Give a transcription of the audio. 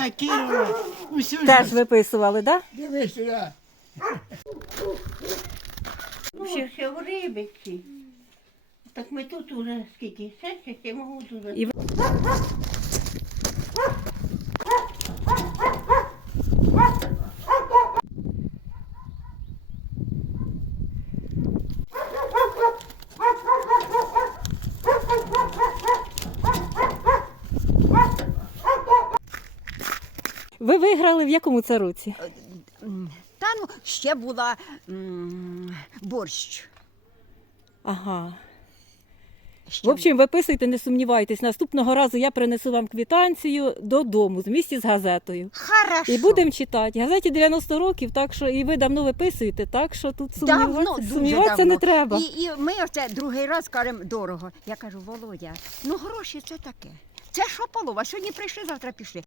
накинула. Усю Теж виписували, так? Да? Дивись сюди. Ну, ще в рибиці. Так ми тут уже скільки? Ще, ще, ще можу тут. І ви- Ви виграли в якому це році? М, Та ну ще була м, борщ. Ага. Ще В общем, виписуйте, не сумнівайтесь. Наступного разу я принесу вам квитанцію додому з місті з газетою. Хорошо. І будемо читати. Газеті 90 років, так що і ви давно виписуєте, так що тут Давно, сумніватися, дуже сумніватися давно. не треба. І, і ми оце другий раз кажемо дорого. Я кажу, Володя, ну гроші це таке. Це що полова? Сьогодні прийшли, завтра пішли.